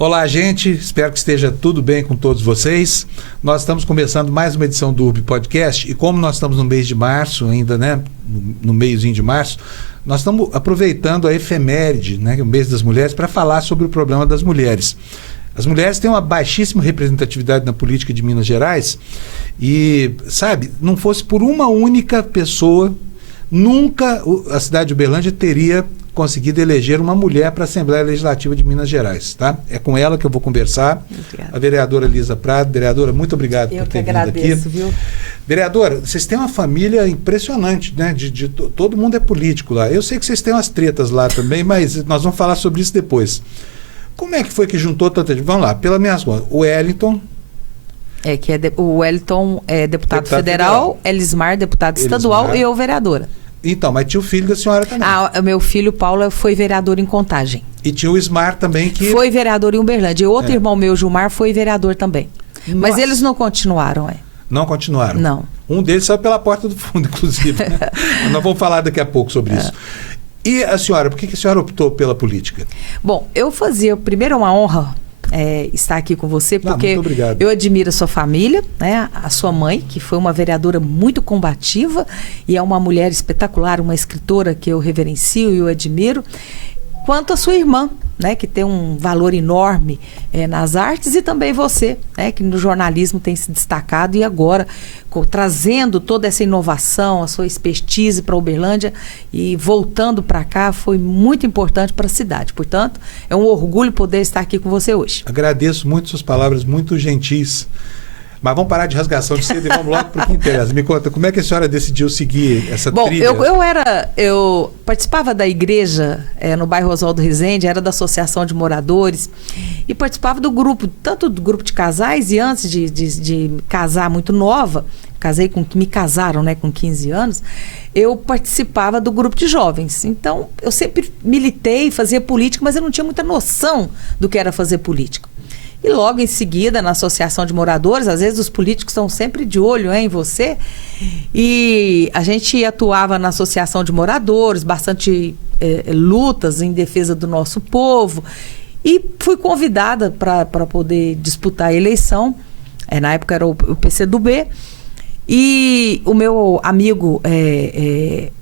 Olá, gente. Espero que esteja tudo bem com todos vocês. Nós estamos começando mais uma edição do URB Podcast e como nós estamos no mês de março ainda, né? No meiozinho de março, nós estamos aproveitando a efeméride, né? O mês das mulheres, para falar sobre o problema das mulheres. As mulheres têm uma baixíssima representatividade na política de Minas Gerais e, sabe, não fosse por uma única pessoa, nunca a cidade de Uberlândia teria conseguido eleger uma mulher para a Assembleia Legislativa de Minas Gerais, tá? É com ela que eu vou conversar. Obrigada. A vereadora Lisa Prado. Vereadora, muito obrigado por ter vindo aqui. Eu que agradeço, viu? Vereadora, vocês têm uma família impressionante, né? Todo mundo é político lá. Eu sei que vocês têm umas tretas lá também, mas nós vamos falar sobre isso depois. Como é que foi que juntou tanta gente? Vamos lá, pelas minhas contas. O Wellington... o Wellington é deputado federal, Elismar, deputado estadual e eu vereadora. Então, mas tinha o filho da senhora também. O meu filho, Paulo, foi vereador em Contagem. E tinha o Ismar também que... Foi vereador em Uberlândia. E outro irmão meu, Gilmar, foi vereador também. Nossa. Mas eles não continuaram, Não continuaram? Não. Um deles saiu pela porta do fundo, inclusive. Né? Nós vamos falar daqui a pouco sobre isso. E a senhora, por que a senhora optou pela política? Bom, eu fazia... Primeiro é uma honra estar aqui com você, porque eu admiro a sua família, né? A sua mãe, que foi uma vereadora muito combativa e é uma mulher espetacular, uma escritora que eu reverencio e eu admiro, quanto a sua irmã, né? Que tem um valor enorme nas artes, e também você, né? Que no jornalismo tem se destacado e agora trazendo toda essa inovação, a sua expertise para Uberlândia e voltando para cá foi muito importante para a cidade. Portanto, é um orgulho poder estar aqui com você hoje. Agradeço muito suas palavras, muito gentis. Mas vamos parar de rasgação de cedo e vamos logo para o que interessa. Me conta, como é que a senhora decidiu seguir essa trilha? Bom, eu participava da igreja no bairro Oswaldo Rezende, era da Associação de Moradores, e participava do grupo, tanto do grupo de casais, e antes de casar muito nova, me casaram, né, com 15 anos, eu participava do grupo de jovens. Então, eu sempre militei, fazia política, mas eu não tinha muita noção do que era fazer política. E logo em seguida, na Associação de Moradores, às vezes os políticos estão sempre de olho em você, e a gente atuava na Associação de Moradores, bastante lutas em defesa do nosso povo, e fui convidada para poder disputar a eleição, na época era o PCdoB, e o meu amigo,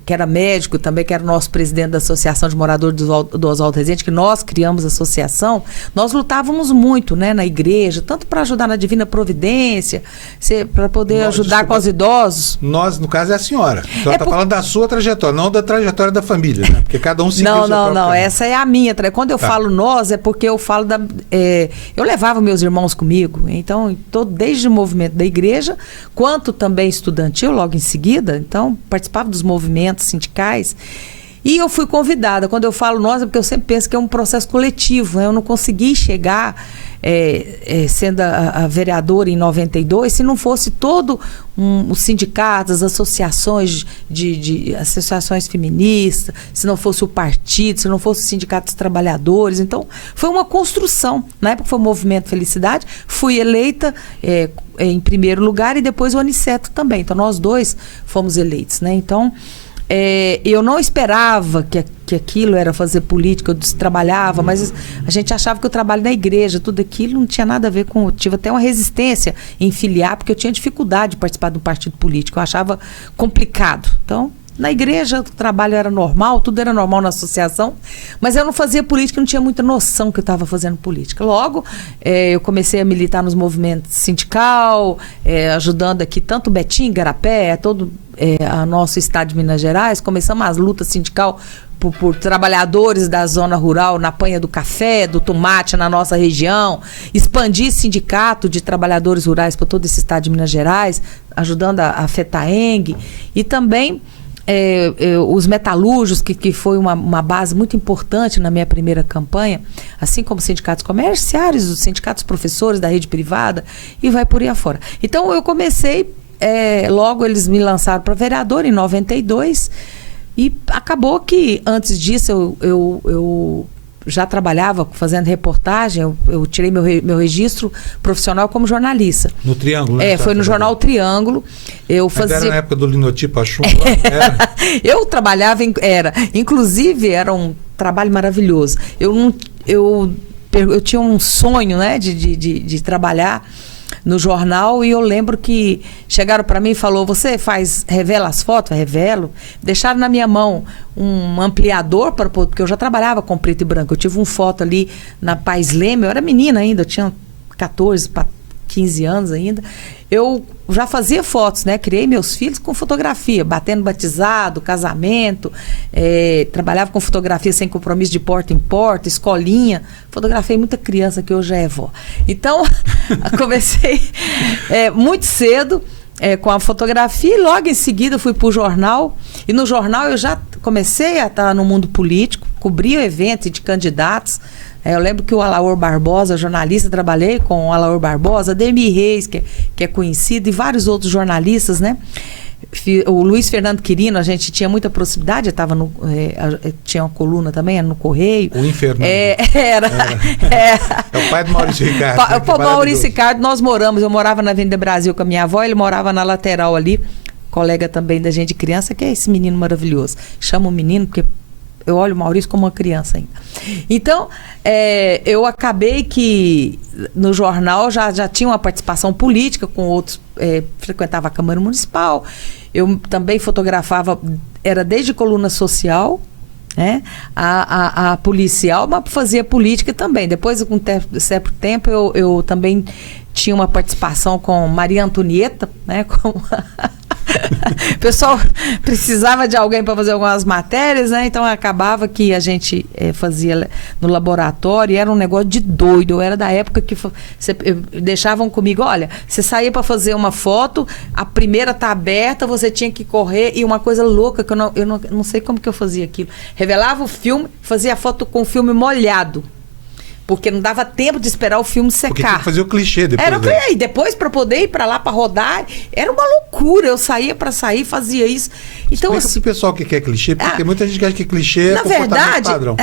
que era médico também, que era o nosso presidente da Associação de Moradores do Oswaldo Rezende, que nós criamos a associação, nós lutávamos muito, né, na igreja, tanto para ajudar na Divina Providência, para poder ajudar com os idosos. Nós, no caso, é a senhora. A senhora está falando da sua trajetória, não da trajetória da família, né? Porque cada um seguiu o seu próprio caminho. Essa é a minha trajetória. Quando eu falo nós, é porque eu falo eu levava meus irmãos comigo, então, desde o movimento da igreja, quanto também estudantil, logo em seguida, então, participava dos movimentos sindicais, e eu fui convidada. Quando eu falo nós, é porque eu sempre penso que é um processo coletivo, né? Eu não consegui chegar sendo a vereadora em 92 se não fosse todo os sindicatos, as associações associações feministas, se não fosse o partido, se não fosse o sindicato dos trabalhadores. Então foi uma construção. Na época foi o Movimento Felicidade, fui eleita em primeiro lugar, e depois o Aniceto também. Então nós dois fomos eleitos, né? Então eu não esperava que aquilo era fazer política, eu trabalhava, mas a gente achava que o trabalho na igreja, tudo aquilo não tinha nada a ver com... Eu tive até uma resistência em filiar, porque eu tinha dificuldade de participar de um partido político, eu achava complicado. Então, na igreja o trabalho era normal, tudo era normal na associação, mas eu não fazia política, não tinha muita noção que eu estava fazendo política. Logo, eu comecei a militar nos movimentos sindical, ajudando aqui tanto Betim, Igarapé, todo a nosso estado de Minas Gerais. Começamos as lutas sindical por trabalhadores da zona rural, na panha do café, do tomate na nossa região, expandir sindicato de trabalhadores rurais para todo esse estado de Minas Gerais, ajudando a FETAENG, e também os metalúrgicos, que foi uma base muito importante na minha primeira campanha, assim como sindicatos comerciários, os sindicatos professores da rede privada, e vai por aí afora. Então eu comecei, logo eles me lançaram para vereador em 92, e acabou que antes disso eu já trabalhava fazendo reportagem, eu tirei meu registro profissional como jornalista. No Triângulo, né? Foi no jornal Triângulo. Eu fazia... Era na época do linotipo chumbo? Eu trabalhava, inclusive era um trabalho maravilhoso. Eu eu tinha um sonho, né, de trabalhar no jornal, e eu lembro que chegaram para mim e falou: você revela as fotos? Eu revelo. Deixaram na minha mão um ampliador, porque eu já trabalhava com preto e branco. Eu tive uma foto ali na Paz Leme, eu era menina ainda, eu tinha 14 para 15 anos ainda. Eu já fazia fotos, né? Criei meus filhos com fotografia, batendo batizado, casamento, trabalhava com fotografia sem compromisso de porta em porta, escolinha. Fotografei muita criança que hoje é vó. Então, comecei muito cedo com a fotografia, e logo em seguida fui para o jornal. E no jornal eu já comecei a estar no mundo político, cobria eventos de candidatos. Eu lembro que o Alaor Barbosa, jornalista, trabalhei com o Alaor Barbosa, Ademir Reis, que é conhecido, e vários outros jornalistas, né? O Luiz Fernando Quirino, a gente tinha muita proximidade, tinha uma coluna também, era no Correio. O Infernando. Era. É o pai do Maurício Ricardo. O Maurício Ricardo, eu morava na Avenida Brasil com a minha avó, ele morava na lateral ali, colega também da gente de criança, que é esse menino maravilhoso. Chama o menino porque eu olho o Maurício como uma criança ainda. Então, eu acabei que no jornal já tinha uma participação política com outros, frequentava a Câmara Municipal, eu também fotografava, era desde coluna social, né, a policial, mas fazia política também. Depois, com certo tempo, eu também tinha uma participação com Maria Antonieta, né, o pessoal precisava de alguém para fazer algumas matérias, né? Então acabava que a gente fazia no laboratório, e era um negócio de doido. Eu era da época que deixavam comigo: olha, você saía para fazer uma foto, a primeira tá aberta, você tinha que correr, e uma coisa louca que eu não sei como que eu fazia aquilo. Revelava o filme, fazia a foto com o filme molhado, porque não dava tempo de esperar o filme secar. Porque tinha que fazer o clichê depois. E depois, para poder ir para lá para rodar, era uma loucura. Eu saía para sair, fazia isso. Então, explica pro pessoal o que é clichê, porque muita gente acha que clichê é comportamento padrão.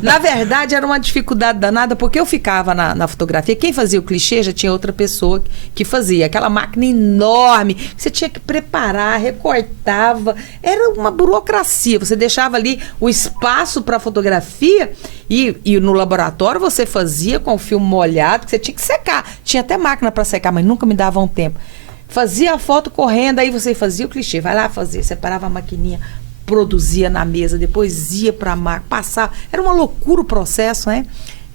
Na verdade, era uma dificuldade danada, porque eu ficava na fotografia. Quem fazia o clichê já tinha outra pessoa que fazia. Aquela máquina enorme, que você tinha que preparar, recortava. Era uma burocracia. Você deixava ali o espaço para fotografia, e no laboratório você fazia com o filme molhado, que você tinha que secar. Tinha até máquina para secar, mas nunca me dava um tempo. Fazia a foto correndo, aí você fazia o clichê, vai lá fazer, separava a maquininha, produzia na mesa, depois ia para a máquina, passava. Era uma loucura o processo, né?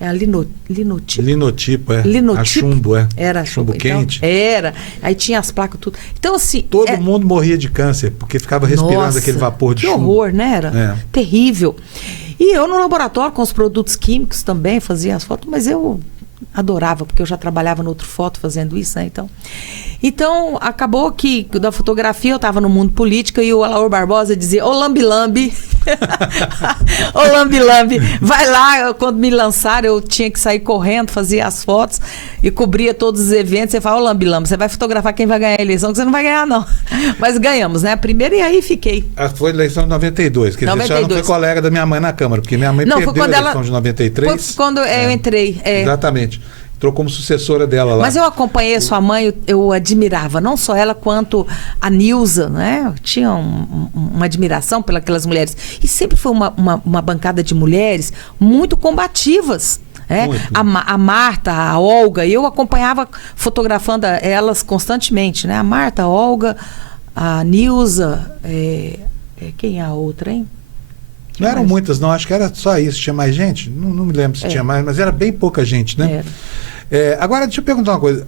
Linotipo. Linotipo, Linotipo. A chumbo, Era chumbo quente. Então, era. Aí tinha as placas, tudo. Então, assim... Todo mundo morria de câncer, porque ficava respirando aquele vapor de chumbo. Que horror, né? Era terrível. E eu no laboratório, com os produtos químicos também, fazia as fotos, mas eu adorava, porque eu já trabalhava no outro foto fazendo isso, né? Então, acabou que da fotografia eu estava no mundo político, e o Alaor Barbosa dizia: ô lambi-lambi, ô lambi-lambi, vai lá. Quando me lançaram, eu tinha que sair correndo, fazia as fotos e cobria todos os eventos. Você fala: ô lambi-lambi, você vai fotografar quem vai ganhar a eleição, que você não vai ganhar, não. Mas ganhamos, né? A primeira, e aí fiquei. Foi a eleição de 92, que você não foi colega da minha mãe na Câmara, porque minha mãe perdeu a eleição de 93. Foi quando eu entrei. Exatamente. Entrou como sucessora dela lá. Mas eu acompanhei a sua mãe, eu admirava, não só ela, quanto a Nilza, né? Eu tinha uma admiração pelas mulheres. E sempre foi uma bancada de mulheres muito combativas. A Marta, a Olga, eu acompanhava fotografando elas constantemente, né? A Marta, a Olga, a Nilza, quem é a outra, hein? Não eram muitas, não, acho que era só isso. Tinha mais gente? Não me lembro se tinha mais, mas era bem pouca gente, né? Agora, deixa eu perguntar uma coisa.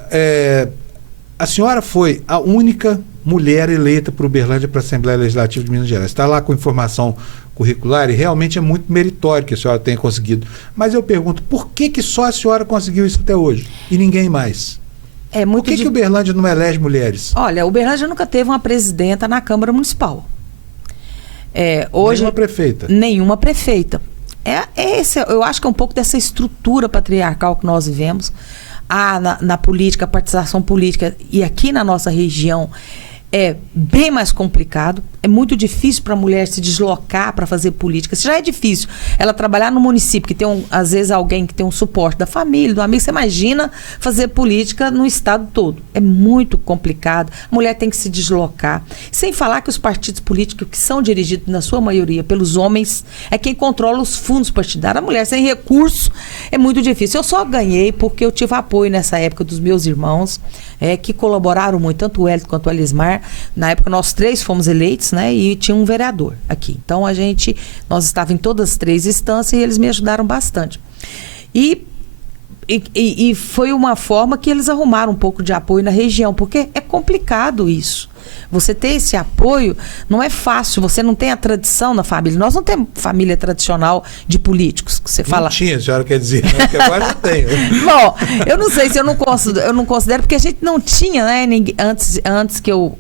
A senhora foi a única mulher eleita por Uberlândia para a Assembleia Legislativa de Minas Gerais. Está lá com informação curricular, e realmente é muito meritório que a senhora tenha conseguido. Mas eu pergunto, por que só a senhora conseguiu isso até hoje e ninguém mais? Por que Uberlândia não elege mulheres? Olha, Uberlândia nunca teve uma presidenta na Câmara Municipal. Hoje, nenhuma prefeita? Nenhuma prefeita. Eu acho que é um pouco dessa estrutura patriarcal que nós vivemos. Na política, a participação política, e aqui na nossa região, é bem mais complicado. É muito difícil para a mulher se deslocar para fazer política. Se já é difícil ela trabalhar no município, que tem, às vezes, alguém que tem um suporte da família, do amigo, você imagina fazer política no estado todo. É muito complicado. A mulher tem que se deslocar. Sem falar que os partidos políticos, que são dirigidos, na sua maioria, pelos homens, é quem controla os fundos partidários. A mulher sem recurso é muito difícil. Eu só ganhei porque eu tive apoio nessa época dos meus irmãos, que colaboraram muito, tanto o Hélio quanto o Elismar. Na época, nós 3 fomos eleitos, né? E tinha um vereador aqui. Então, nós estávamos em todas as 3 instâncias e eles me ajudaram bastante. E foi uma forma que eles arrumaram um pouco de apoio na região, porque é complicado isso. Você ter esse apoio não é fácil, você não tem a tradição na família. Nós não temos família tradicional de políticos, que você fala. Não tinha, a senhora quer dizer, né? Porque agora já tem. Bom, eu não sei se eu não considero, porque a gente não tinha, né? Antes que eu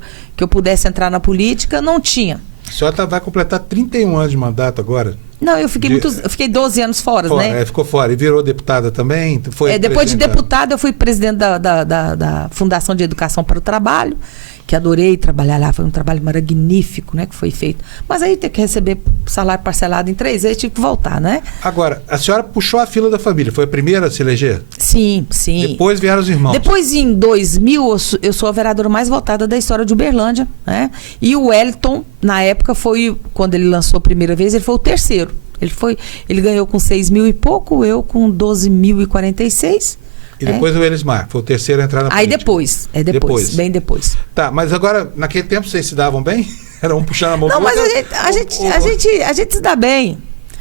pudesse entrar na política, não tinha. A senhora vai completar 31 anos de mandato agora? Não, eu fiquei 12 anos fora, né? Ficou fora. E virou deputada também? Depois de deputada, eu fui presidente da Fundação de Educação para o Trabalho, que adorei trabalhar lá, foi um trabalho magnífico, né, que foi feito. Mas aí ter que receber salário parcelado em 3 vezes, tive que voltar, né? Agora, a senhora puxou a fila da família, foi a primeira a se eleger? Sim, sim. Depois vieram os irmãos? Depois, em 2000, eu sou a vereadora mais votada da história de Uberlândia, né? E o Wellington, na época, quando ele lançou a primeira vez, ele foi o terceiro. Ele ganhou com 6 mil e pouco, eu com 12.046. E depois o Elismar, foi o terceiro a entrar na política. Aí depois, bem depois. Tá, mas agora, naquele tempo vocês se davam bem? Era um puxando a mão. Não, mas a gente se dá bem.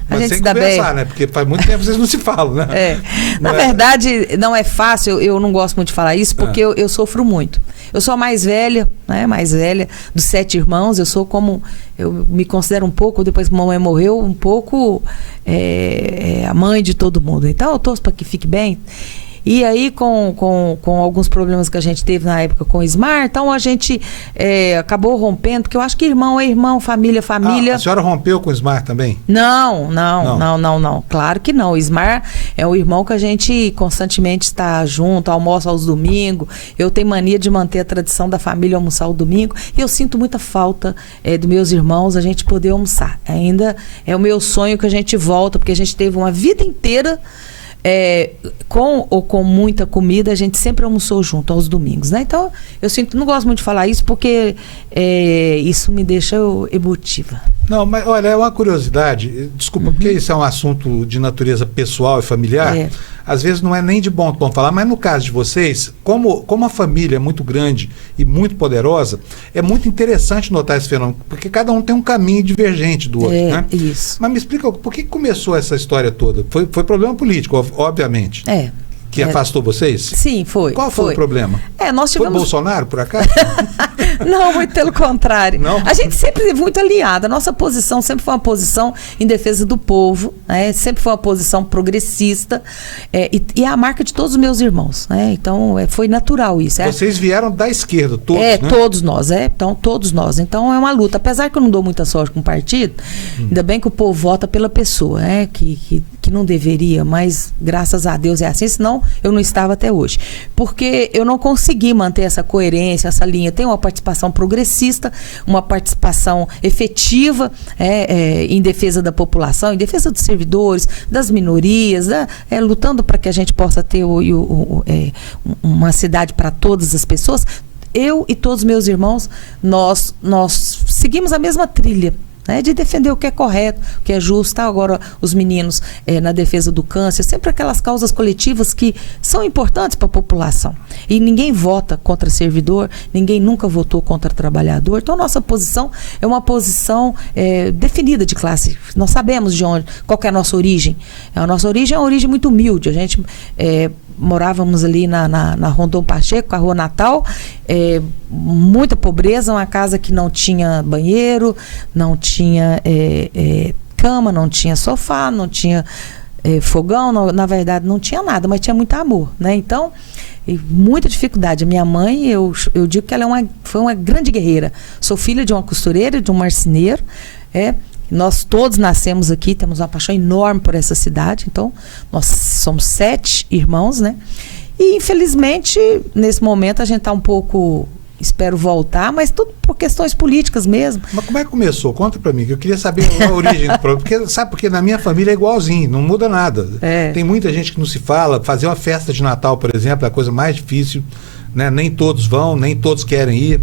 Mas sem conversar, né? Porque faz muito tempo que vocês não se falam, né? Na verdade, não é fácil, eu não gosto muito de falar isso, porque eu sofro muito. Eu sou a mais velha, né? Mais velha dos 7 irmãos, eu me considero um pouco, depois que a mamãe morreu, um pouco a mãe de todo mundo. Então eu torço para que fique bem. E aí, com alguns problemas que a gente teve na época com o Ismar, então a gente acabou rompendo, porque eu acho que irmão é irmão, família é família. A senhora rompeu com o Ismar também? Não. Claro que não. O Ismar é um irmão que a gente constantemente está junto, almoça aos domingos. Eu tenho mania de manter a tradição da família almoçar ao domingo. E eu sinto muita falta dos meus irmãos, a gente poder almoçar. Ainda é o meu sonho que a gente volta, porque a gente teve uma vida inteira com ou com muita comida, a gente sempre almoçou junto aos domingos, né? Então, não gosto muito de falar isso porque isso me deixa emotiva. Não, mas olha, é uma curiosidade, desculpa, porque isso é um assunto de natureza pessoal e familiar, às vezes não é nem de bom tom falar, mas no caso de vocês, como a família é muito grande e muito poderosa, é muito interessante notar esse fenômeno, porque cada um tem um caminho divergente do outro, né? Isso. Mas me explica, por que começou essa história toda? Foi problema político, obviamente. Que afastou vocês? Sim, foi. Qual foi o problema? Nós tivemos... Foi Bolsonaro, por acaso? Não, muito pelo contrário. Não? A gente sempre é muito alinhada. A nossa posição sempre foi uma posição em defesa do povo, né? Sempre foi uma posição progressista, e é a marca de todos os meus irmãos, né? Então, foi natural isso. Vocês vieram da esquerda, todos, né? Todos nós, Então, todos nós. Então, é uma luta. Apesar que eu não dou muita sorte com o partido, ainda bem que o povo vota pela pessoa, né? Que não deveria, mas graças a Deus é assim, senão eu não estava até hoje. Porque eu não consegui manter essa coerência, essa linha. Tem uma participação progressista, uma participação efetiva em defesa da população, em defesa dos servidores, das minorias, lutando para que a gente possa ter uma cidade para todas as pessoas. Eu e todos os meus irmãos, nós seguimos a mesma trilha, de defender o que é correto, o que é justo. Agora, os meninos na defesa do câncer, sempre aquelas causas coletivas que são importantes para a população. E ninguém vota contra servidor, ninguém nunca votou contra trabalhador. Então, nossa posição é uma posição definida de classe. Nós sabemos qual que é a nossa origem. A nossa origem é uma origem muito humilde. A gente morávamos ali na Rondon Pacheco, a Rua Natal, muita pobreza, uma casa que não tinha banheiro, não tinha cama, não tinha sofá, não tinha fogão, na verdade não tinha nada, mas tinha muito amor, né? Então, muita dificuldade. A minha mãe, eu digo que ela foi uma grande guerreira. Sou filha de uma costureira, de um marceneiro, nós todos nascemos aqui, temos uma paixão enorme por essa cidade. Então, nós somos 7 irmãos, né? E, infelizmente, nesse momento, a gente está um pouco espero voltar, mas tudo por questões políticas mesmo. Mas como é que começou? Conta pra mim, que eu queria saber a origem do problema. Porque, sabe, porque na minha família é igualzinho, não muda nada. Tem muita gente que não se fala. Fazer uma festa de Natal, por exemplo, é a coisa mais difícil, né? Nem todos vão, nem todos querem ir.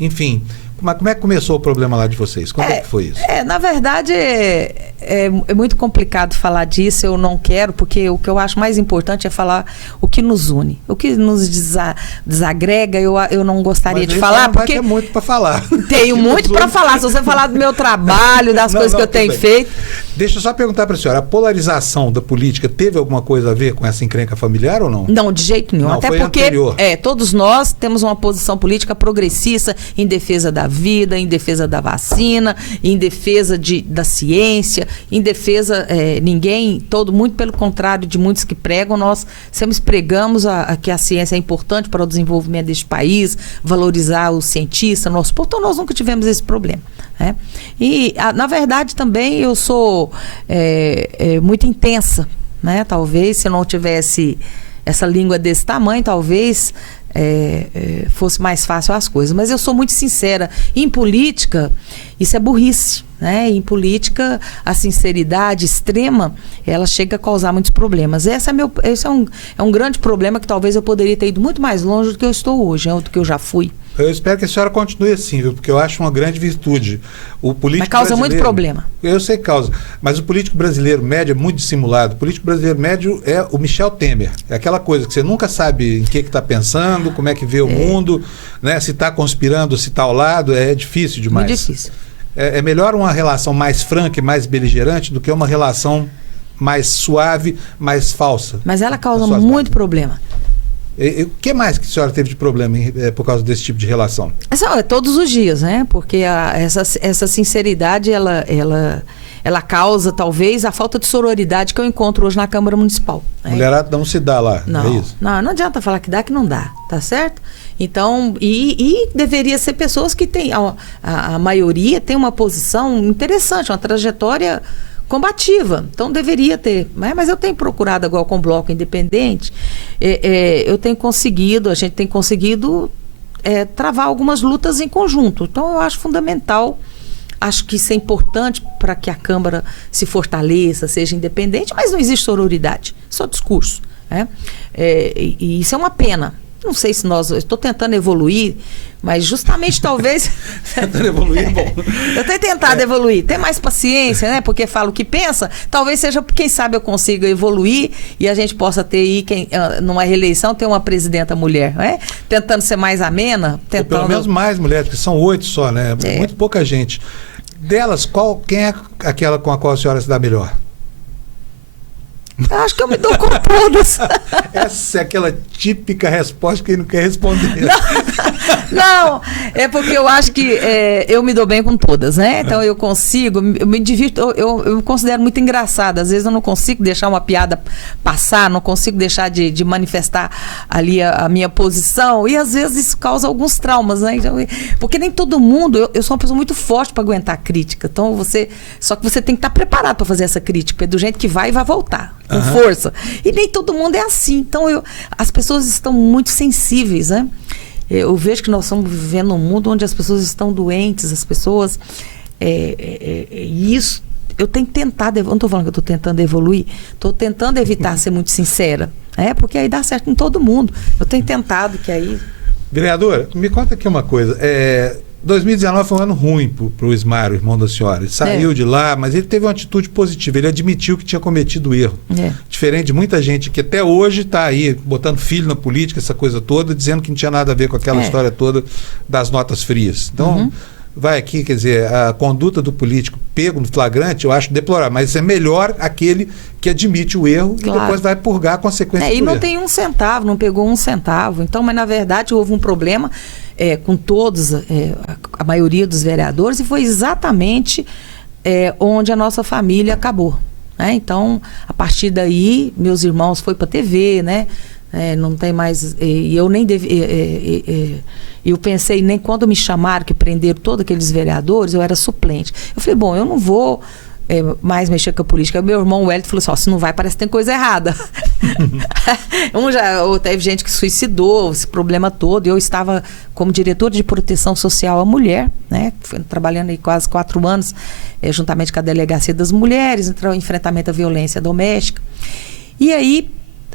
Enfim, mas como é que começou o problema lá de vocês? Como é que foi isso? Na verdade, é muito complicado falar disso, eu não quero, porque o que eu acho mais importante é falar o que nos une. O que nos desagrega, eu não gostaria de falar, porque... Mas muito para falar. Tenho muito para falar. Se você falar do meu trabalho, das coisas que eu tenho feito... Deixa eu só perguntar para a senhora, a polarização da política teve alguma coisa a ver com essa encrenca familiar ou não? Não, de jeito nenhum. Não, até foi porque anterior. Todos nós temos uma posição política progressista em defesa da vida, em defesa da vacina, em defesa da ciência, em defesa, muito pelo contrário de muitos que pregam, nós sempre pregamos que a ciência é importante para o desenvolvimento deste país, valorizar o cientista, nosso povo, então nós nunca tivemos esse problema. E, na verdade, também eu sou muito intensa, né? Talvez, se eu não tivesse essa língua desse tamanho, talvez fosse mais fácil as coisas. Mas eu sou muito sincera. Em política, isso é burrice, né? Em política, a sinceridade extrema, ela chega a causar muitos problemas. Esse é um grande problema que talvez eu poderia ter ido muito mais longe do que eu estou hoje, do que eu já fui. Eu espero que a senhora continue assim, viu? Porque eu acho uma grande virtude. O político mas causa muito problema. Eu sei que causa. Mas o político brasileiro médio é muito dissimulado. O político brasileiro médio é o Michel Temer. É aquela coisa que você nunca sabe em que está pensando, como é que vê o mundo, né? Se está conspirando, se está ao lado. É difícil demais. Muito difícil. É melhor uma relação mais franca e mais beligerante do que uma relação mais suave, mais falsa. Mas ela causa muito problema. O que mais que a senhora teve de problema por causa desse tipo de relação? Todos os dias, né? Porque essa sinceridade, ela causa, talvez, a falta de sororidade que eu encontro hoje na Câmara Municipal. Mulherada não se dá lá, não, é isso? Não adianta falar que dá, que não dá, tá certo? Então, e deveria ser pessoas que têm, a maioria tem uma posição interessante, uma trajetória combativa, então deveria ter, mas eu tenho procurado agora com o Bloco Independente, a gente tem conseguido travar algumas lutas em conjunto, então eu acho fundamental, acho que isso é importante para que a Câmara se fortaleça, seja independente, mas não existe sororidade, só discurso, né? E isso é uma pena. Não sei se eu estou tentando evoluir, mas justamente talvez... Tentando evoluir, bom. Eu tenho tentado evoluir, ter mais paciência, né? Porque falo o que pensa, talvez seja, quem sabe eu consiga evoluir e a gente possa ter aí, numa reeleição, ter uma presidenta mulher, né? Tentando ser mais amena. Ou pelo menos mais mulheres, porque são 8 só, né? Muito pouca gente. Delas, quem é aquela com a qual a senhora se dá melhor? Eu acho que eu me dou com todas. Essa é aquela típica resposta que ele não quer responder. Não, é porque eu acho que eu me dou bem com todas, né? Então eu me divirto, eu me considero muito engraçada. Às vezes eu não consigo deixar uma piada passar, não consigo deixar de manifestar ali a minha posição. E às vezes isso causa alguns traumas, né? Porque nem todo mundo, eu sou uma pessoa muito forte para aguentar crítica. Então só que você tem que estar preparado para fazer essa crítica, do jeito que vai voltar. Com força. E nem todo mundo é assim. Então, as pessoas estão muito sensíveis, né? Eu vejo que nós estamos vivendo um mundo onde as pessoas estão doentes, as pessoas... E isso, eu tenho tentado... Eu não estou falando que eu estou tentando evoluir, estou tentando evitar ser muito sincera. Porque aí dá certo em todo mundo. Eu tenho tentado que aí... Vereadora, me conta aqui uma coisa. 2019 foi um ano ruim para o Ismário, irmão da senhora. Ele saiu de lá, mas ele teve uma atitude positiva. Ele admitiu que tinha cometido erro. Diferente de muita gente que até hoje está aí botando filho na política, essa coisa toda, dizendo que não tinha nada a ver com aquela história toda das notas frias. Então, vai aqui, quer dizer, a conduta do político pego no flagrante, eu acho deplorável. Mas é melhor aquele que admite o erro e depois vai purgar a consequência do erro. E não tem £1, não pegou £1. Então, mas na verdade houve um problema com todos, a maioria dos vereadores, e foi exatamente onde a nossa família acabou. Né? Então, a partir daí, meus irmãos foi para a TV, né? Não tem mais... E eu nem eu pensei, nem quando me chamaram, que prenderam todos aqueles vereadores, eu era suplente. Eu falei, bom, eu não vou mais mexer com a política. Meu irmão, o Hélio, falou assim, ó, se não vai, parece que tem coisa errada. Teve gente que suicidou, esse problema todo. Eu estava como diretora de proteção social à mulher, né? Trabalhando aí quase 4 anos, juntamente com a Delegacia das Mulheres, enfrentamento à violência doméstica. E aí,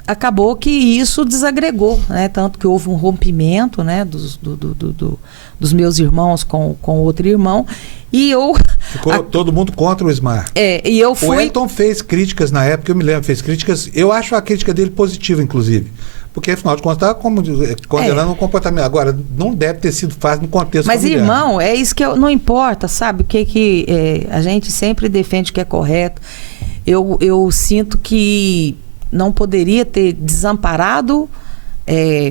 acabou que isso desagregou, né? Tanto que houve um rompimento, né? Dos meus irmãos com outro irmão. E eu... Ficou todo mundo contra o Ismar. E eu fui... O Elton fez críticas na época, eu me lembro, fez críticas. Eu acho a crítica dele positiva, inclusive. Porque, afinal de contas, estava condenando um comportamento. Agora, não deve ter sido fácil no contexto familiar. Mas, irmão, é isso que não importa, sabe? O que a gente sempre defende que é correto. Eu sinto que não poderia ter desamparado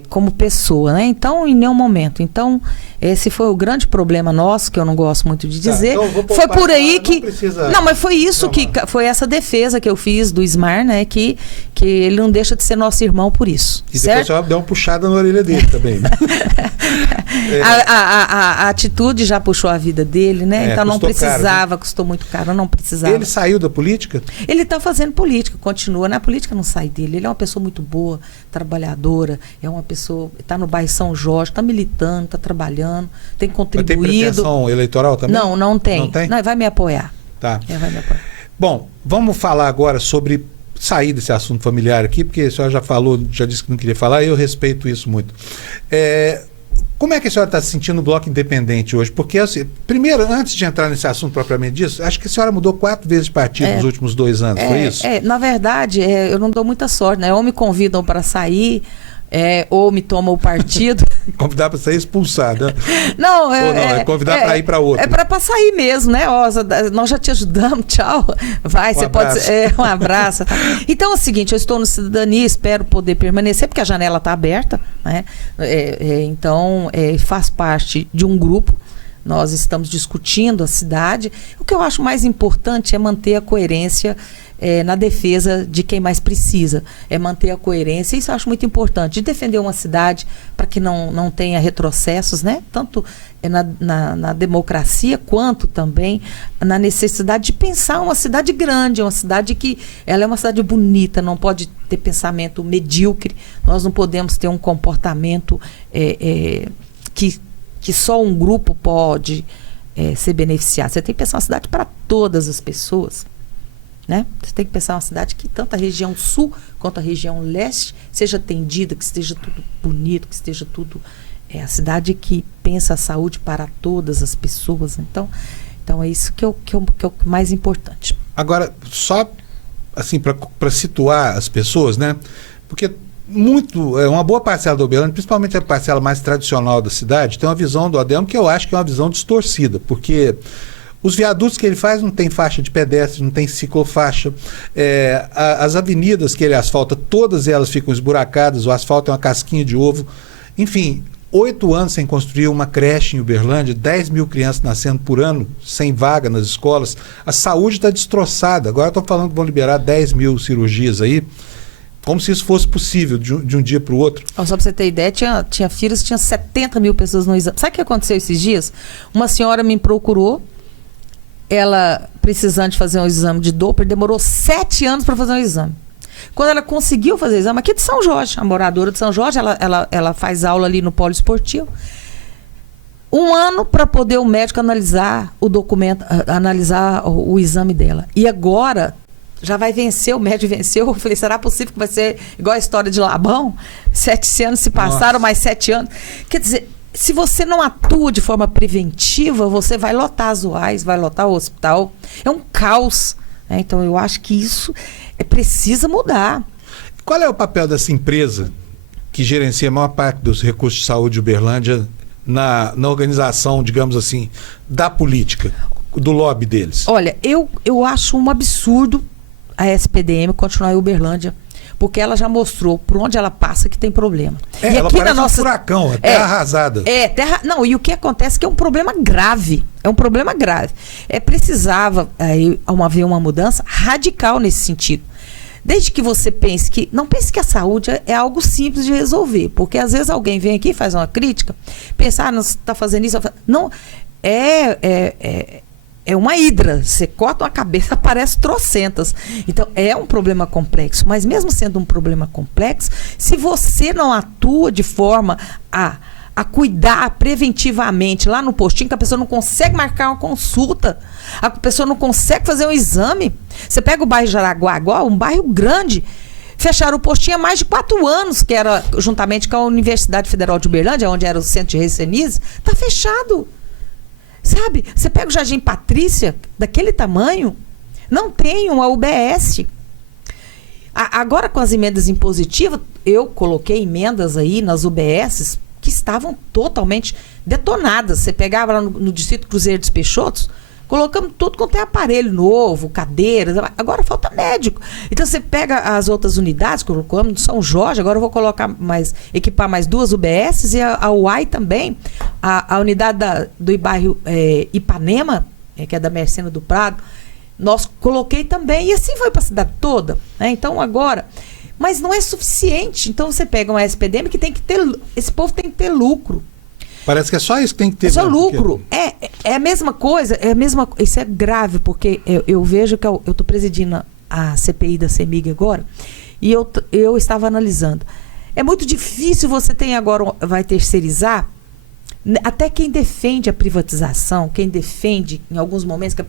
como pessoa, né? Então, em nenhum momento. Então, esse foi o grande problema nosso, que eu não gosto muito de dizer. Então foi por aí que... Não, mas foi isso que... Foi essa defesa que eu fiz do Ismar, né? Que ele não deixa de ser nosso irmão por isso. E certo? depois você deu uma puxada na orelha dele também, né? A atitude já puxou a vida dele, né? Então não precisava, caro, custou muito caro, não precisava. Ele saiu da política? Ele está fazendo política, continua. A política não sai dele. Ele é uma pessoa muito boa, trabalhadora, é uma pessoa... Está no bairro São Jorge, está militando, está trabalhando, tem contribuído. Mas tem pretensão eleitoral também? Não tem. Não tem? Não, vai me apoiar. Tá. Vai me apoiar. Bom, vamos falar agora sobre sair desse assunto familiar aqui, porque a senhora já falou, já disse que não queria falar, e eu respeito isso muito. Como é que a senhora está se sentindo no Bloco Independente hoje? Porque, assim, primeiro, antes de entrar nesse assunto propriamente disso, acho que a senhora mudou 4 vezes de partido nos últimos 2 anos, foi isso? Na verdade, eu não dou muita sorte, né? Ou me convidam para sair... ou me toma o partido. Convidar para sair expulsado. Não, convidar para ir para outro. É para sair mesmo, né? Nós já te ajudamos, tchau. Vai, você pode. Um abraço. Então é o seguinte, eu estou no Cidadania, espero poder permanecer, porque a janela está aberta, né? Então, faz parte de um grupo. Nós estamos discutindo a cidade. O que eu acho mais importante é manter a coerência na defesa de quem mais precisa. É manter a coerência. Isso eu acho muito importante. De defender uma cidade para que não tenha retrocessos, né? Tanto na democracia, quanto também na necessidade de pensar uma cidade grande, uma cidade que ela é uma cidade bonita, não pode ter pensamento medíocre. Nós não podemos ter um comportamento que só um grupo pode ser beneficiado. Você tem que pensar uma cidade para todas as pessoas, né? Você tem que pensar uma cidade que tanto a região sul quanto a região leste seja atendida, que esteja tudo bonito, que esteja tudo... a cidade que pensa a saúde para todas as pessoas. Então é isso que é o mais importante. Agora, só assim, para situar as pessoas, né? Porque uma boa parcela do Uberlândia, principalmente a parcela mais tradicional da cidade, tem uma visão do Adelmo que eu acho que é uma visão distorcida, porque os viadutos que ele faz não tem faixa de pedestre, não tem ciclofaixa, as avenidas que ele asfalta, todas elas ficam esburacadas, o asfalto é uma casquinha de ovo, enfim, 8 anos sem construir uma creche em Uberlândia, 10 mil crianças nascendo por ano, sem vaga nas escolas, a saúde está destroçada. Agora estão falando que vão liberar 10 mil cirurgias aí, como se isso fosse possível de um dia para o outro. Só para você ter ideia, tinha filhos, tinha 70 mil pessoas no exame. Sabe o que aconteceu esses dias? Uma senhora me procurou, ela precisando de fazer um exame de Doppler, demorou 7 anos para fazer um exame. Quando ela conseguiu fazer o exame, aqui de São Jorge, a moradora de São Jorge, ela faz aula ali no polo esportivo. 1 ano para poder o médico analisar o documento, analisar o exame dela. E agora... já vai vencer, o médio venceu. Eu falei, será possível que vai ser igual a história de Labão? 7 anos se passaram, mais 7 anos. Quer dizer, se você não atua de forma preventiva, você vai lotar as UAIs, vai lotar o hospital. É um caos. Né? Então, eu acho que isso precisa mudar. Qual é o papel dessa empresa que gerencia a maior parte dos recursos de saúde de Uberlândia na organização, digamos assim, da política, do lobby deles? Olha, eu acho um absurdo a SPDM continuar em Uberlândia, porque ela já mostrou por onde ela passa que tem problema. E ela aqui parece um furacão, é terra arrasada. Não, e o que acontece é que é um problema grave. É um problema grave. Precisava haver uma mudança radical nesse sentido. Desde que você pense que... Não pense que a saúde é algo simples de resolver, porque às vezes alguém vem aqui e faz uma crítica, pensar, não está fazendo isso... Não, é uma hidra. Você corta uma cabeça, aparece trocentas. Então, é um problema complexo. Mas mesmo sendo um problema complexo, se você não atua de forma a cuidar preventivamente lá no postinho, que a pessoa não consegue marcar uma consulta, a pessoa não consegue fazer um exame. Você pega o bairro Jaraguá, igual, um bairro grande, fecharam o postinho há mais de 4 anos, que era juntamente com a Universidade Federal de Uberlândia, onde era o centro de Recenise, está fechado. Sabe? Você pega o Jardim Patrícia, daquele tamanho, não tem uma UBS. Agora, com as emendas impositivas, eu coloquei emendas aí nas UBSs que estavam totalmente detonadas. Você pegava lá no Distrito Cruzeiro dos Peixotos, colocamos tudo quanto é aparelho novo, cadeiras, agora falta médico. Então você pega as outras unidades, colocamos no São Jorge, agora eu vou equipar mais 2 UBSs e a UAI também, a unidade do bairro Ipanema, que é da Mercena do Prado, nós coloquei também, e assim foi para a cidade toda, né? Então agora, mas não é suficiente. Então você pega uma SPDM que tem que ter, esse povo tem que ter lucro. Parece que é só isso que tem que ter. É só lucro. É a mesma coisa, isso é grave, porque eu vejo que eu estou presidindo a CPI da CEMIG agora, e eu estava analisando. É muito difícil, você tem agora, vai terceirizar, até quem defende a privatização, quem defende, em alguns momentos, que a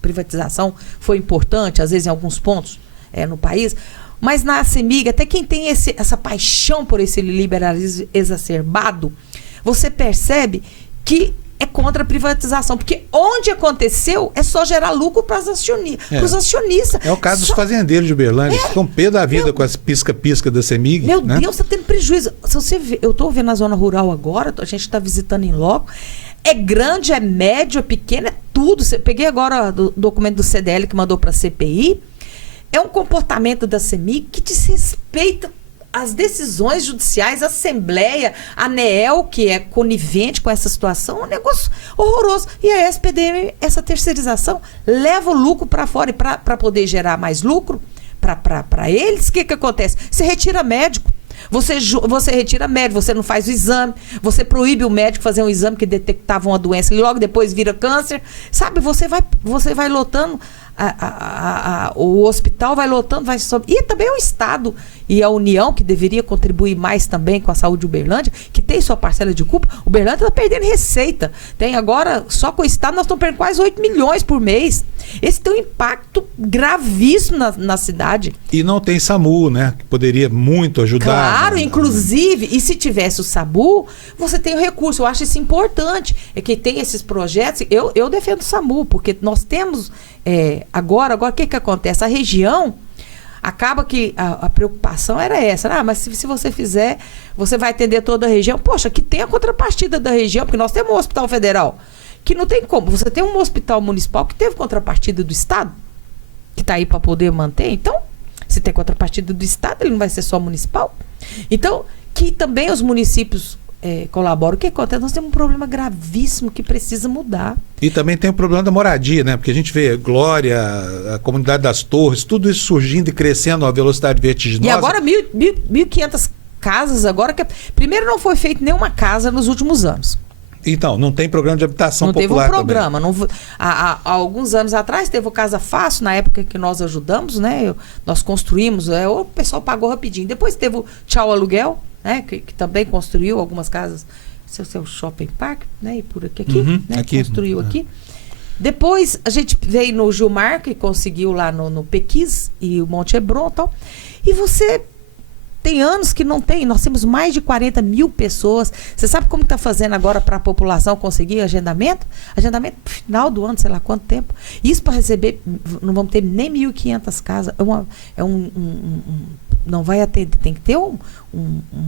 privatização foi importante, às vezes em alguns pontos no país, mas na CEMIG, até quem tem essa paixão por esse liberalismo exacerbado, você percebe que é contra a privatização, porque onde aconteceu é só gerar lucro para os acionistas. É o caso dos fazendeiros de Uberlândia, que ficam pé da vida com as pisca-pisca da CEMIG. Meu Deus, está tendo prejuízo. Se você vê, eu estou vendo na zona rural agora, a gente está visitando em loco, é grande, é médio, é pequeno, é tudo. Peguei agora o documento do CDL que mandou para a CPI, é um comportamento da CEMIG que desrespeita as decisões judiciais, a Assembleia, a ANEEL, que é conivente com essa situação, é um negócio horroroso. E a SPDM, essa terceirização, leva o lucro para fora. E para poder gerar mais lucro para eles, o que acontece? Você retira médico. Você retira médico, você não faz o exame, você proíbe o médico fazer um exame que detectava uma doença e logo depois vira câncer. Sabe, você vai lotando. O hospital vai lotando, e também o Estado e a União, que deveria contribuir mais também com a saúde de Uberlândia, que tem sua parcela de culpa. Uberlândia está perdendo receita. Tem agora, só com o Estado, nós estamos perdendo quase 8 milhões por mês. Esse tem um impacto gravíssimo na cidade. E não tem SAMU, né? Que poderia muito ajudar. Claro, inclusive, e se tivesse o SAMU, você tem o recurso. Eu acho isso importante. É que tem esses projetos. Eu defendo o SAMU, porque nós temos. Agora o que acontece? A região acaba que a preocupação era essa. Mas se você fizer, você vai atender toda a região. Poxa, que tem a contrapartida da região, porque nós temos um hospital federal, que não tem como. Você tem um hospital municipal que teve contrapartida do Estado, que está aí para poder manter. Então, se tem contrapartida do Estado, ele não vai ser só municipal. Então, que também os municípios colaboram. O que acontece? Nós temos um problema gravíssimo que precisa mudar. E também tem o problema da moradia, né? Porque a gente vê Glória, a comunidade das Torres, tudo isso surgindo e crescendo a uma velocidade vertiginosa. E agora 1.500 casas agora, primeiro não foi feita nenhuma casa nos últimos anos. Então, não tem programa de habitação popular. Não teve um programa. Há alguns anos atrás teve o Casa Fácil, na época que nós ajudamos, né? Nós construímos, o pessoal pagou rapidinho. Depois teve o Tchau Aluguel, né? Que também construiu algumas casas, seu shopping park, né? E por aqui, né? Aqui. Construiu aqui. Depois a gente veio no Gilmar, que conseguiu lá no Pequis e o Monte Hebron e tal. E você tem anos que não tem. Nós temos mais de 40 mil pessoas. Você sabe como está fazendo agora para a população conseguir agendamento? Agendamento no final do ano, sei lá quanto tempo. Isso para receber, não vamos ter nem 1.500 casas. Não vai atender. Tem que ter um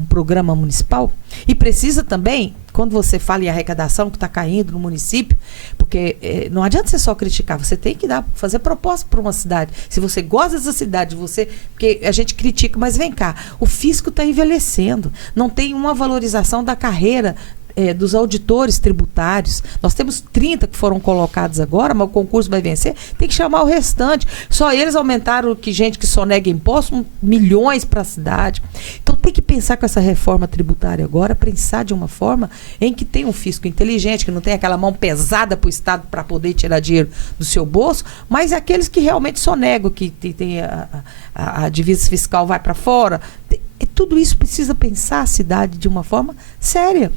programa municipal. E precisa também, quando você fala em arrecadação que está caindo no município, porque não adianta você só criticar, você tem que fazer proposta para uma cidade. Se você gosta dessa cidade, porque a gente critica, mas vem cá, o fisco está envelhecendo, não tem uma valorização da carreira dos auditores tributários. Nós temos 30 que foram colocados agora, mas o concurso vai vencer. Tem que chamar o restante. Só eles aumentaram que gente que sonega imposto, milhões para a cidade. Então tem que pensar com essa reforma tributária agora, pensar de uma forma em que tem um fisco inteligente, que não tem aquela mão pesada para o Estado para poder tirar dinheiro do seu bolso, mas aqueles que realmente sonegam, que tem a divisa fiscal vai para fora. Tudo isso precisa pensar a cidade de uma forma séria,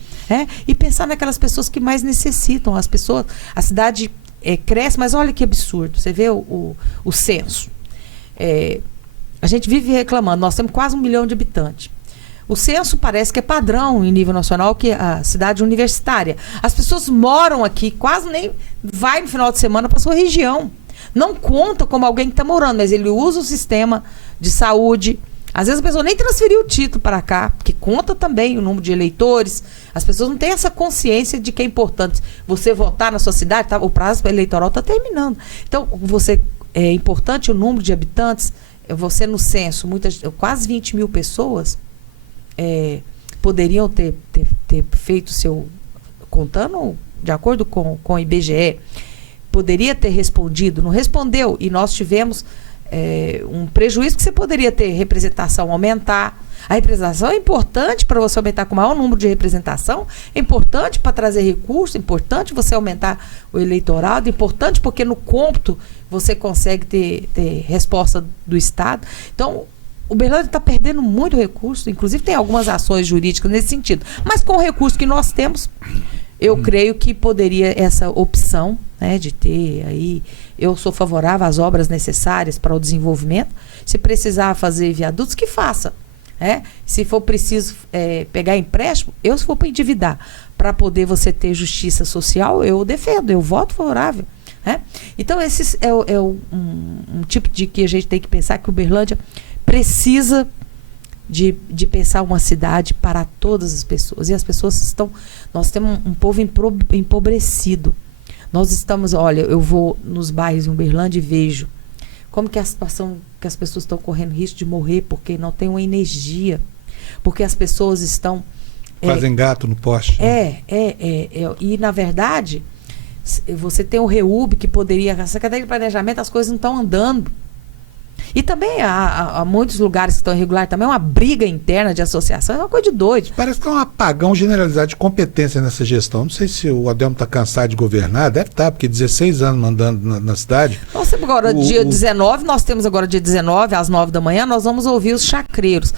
e pensar naquelas pessoas que mais necessitam. A cidade cresce, mas olha que absurdo. Você vê o censo. A gente vive reclamando, nós temos quase 1 milhão de habitantes. O censo parece que é padrão em nível nacional, que a cidade universitária. As pessoas moram aqui, quase nem vai no final de semana para sua região. Não conta como alguém que está morando, mas ele usa o sistema de saúde. Às vezes a pessoa nem transferiu o título para cá, porque conta também o número de eleitores. As pessoas não têm essa consciência de que é importante você votar na sua cidade. O prazo eleitoral está terminando. Então, é importante o número de habitantes. Você no censo, quase 20 mil pessoas poderiam ter feito contando de acordo com o IBGE, poderia ter respondido, não respondeu. E nós tivemos um prejuízo que você poderia ter representação aumentar. A representação é importante para você aumentar com o maior número de representação, é importante para trazer recursos, é importante você aumentar o eleitorado, é importante porque no cômputo você consegue ter resposta do Estado. Então, o Uberlândia está perdendo muito recurso, inclusive tem algumas ações jurídicas nesse sentido. Mas com o recurso que nós temos, eu creio que poderia essa opção, de ter aí. Eu sou favorável às obras necessárias para o desenvolvimento. Se precisar fazer viadutos, que faça. Se for preciso pegar empréstimo, se for para endividar, para poder você ter justiça social, eu defendo, eu voto favorável. Então, esse é um tipo de que a gente tem que pensar, que o Uberlândia precisa de pensar uma cidade para todas as pessoas. E as pessoas nós temos um povo empobrecido. Nós estamos, eu vou nos bairros em Uberlândia e vejo como que é a situação, que as pessoas estão correndo risco de morrer porque não tem uma energia, porque as pessoas estão... Fazem gato no poste. E, na verdade, você tem o REUB que poderia... A Secretaria de Planejamento, as coisas não estão andando. E também há muitos lugares que estão irregulares, também é uma briga interna de associação, é uma coisa de doido. Parece que é um apagão generalizado de competência nessa gestão. Não sei se o Adelmo está cansado de governar, deve estar, porque 16 anos mandando na cidade. Nós temos agora dia 19, dia 19, às 9 da manhã, nós vamos ouvir os chacreiros.